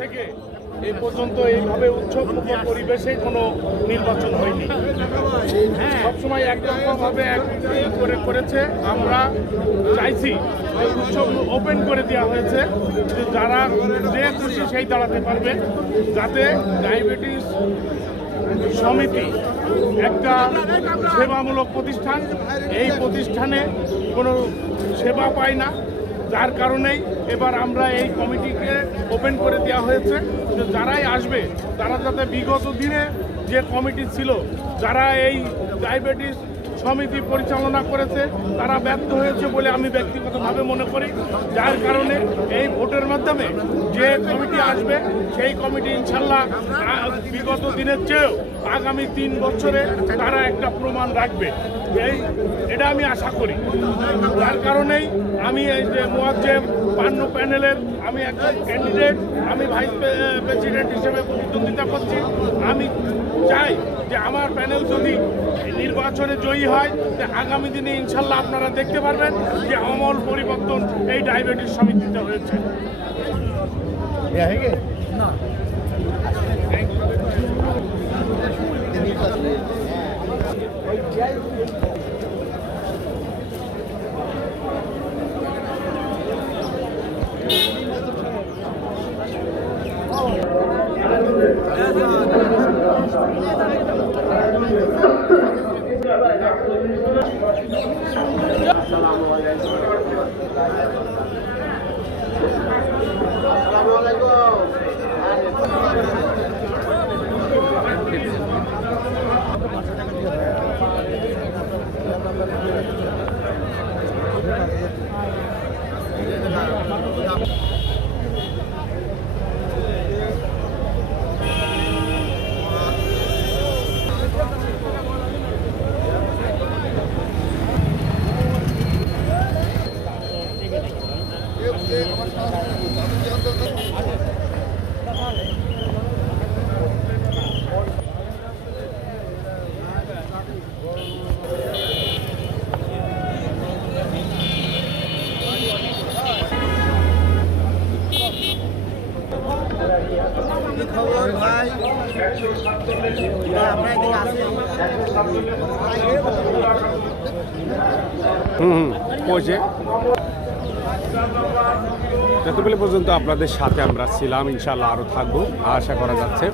থেকে এই পর্যন্ত এইভাবে উৎসবমুখর পরিবেশে কোনো নির্বাচন হয়নি। সবসময় একরকমভাবে করেছে। আমরা চাইছি যে উৎসব ওপেন করে দেওয়া হয়েছে, যে যারা যে খুশি সেই দাঁড়াতে পারবে, যাতে ডায়াবেটিস সমিতি একটা সেবামূলক প্রতিষ্ঠান, এই প্রতিষ্ঠানে কোনো সেবা পায় না, যার কারণেই এবার আমরা এই কমিটিকে ওপেন করে দেওয়া হয়েছে যে যারাই আসবে তারা যাতে বিগত দিনে যে কমিটি ছিল, যারা এই ডায়াবেটিস সমিতি পরিচালনা করেছে, তারা ব্যর্থ হয়েছে বলে আমি ব্যক্তিগতভাবে মনে করি। যার কারণে এই ভোটের মাধ্যমে যে কমিটি আসবে সেই কমিটি ইনশাল্লাহ বিগত দিনের চেয়েও আগামী 3 বছরে তারা একটা প্রমাণ রাখবে, এটা আমি আশা করি। যার কারণেই আমি এই যে মুয়াজ্জেম পান্নু প্যানেলের আমি একজন ক্যান্ডিডেট, আমি ভাইস প্রেসিডেন্ট হিসেবে প্রতিদ্বন্দ্বিতা করছি। আমি চাই যে আমার প্যানেল যদি নির্বাচনে জয়ী হয়, আগামী দিনে ইনশাল্লাহ আপনারা দেখতে পারবেন যে আমূল পরিবর্তন এই ডায়াবেটিস সমিতিতে হয়েছে। যতগুলো পর্যন্ত আপনাদের সাথে আমরা ছিলাম, ইনশাল্লাহ আরও থাকবো আশা করা যাচ্ছে।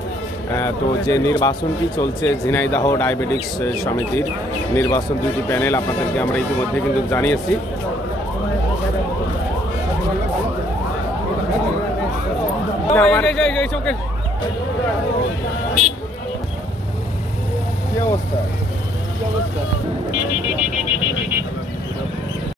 তো যে নির্বাচনটি চলছে ঝিনাইদহ ডায়াবেটিক্স সমিতির নির্বাচন, 2টি প্যানেল আপনাদেরকে আমরা ইতিমধ্যে কিন্তু জানিয়েছি।